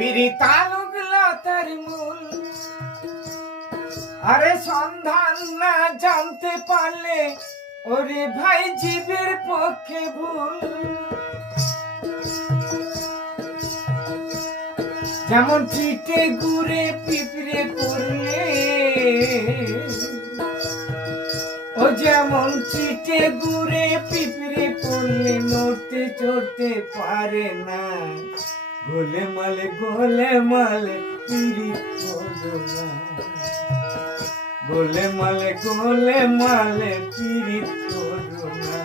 পিরিতালুক লতার মূল আরে সন্ধান না জানতে পারলে ওরে ভাই জীবের পক্ষে ভুল। যেমন চিটে গুড়ে পিঁপড়ে পড়লে, ও যেমন চিটে গুড়ে পিঁপড়ে পড়লে নড়তে চড়তে পারে না। গোলে মালে পিরিত করো না, গোলে মালে পিরিত করো না।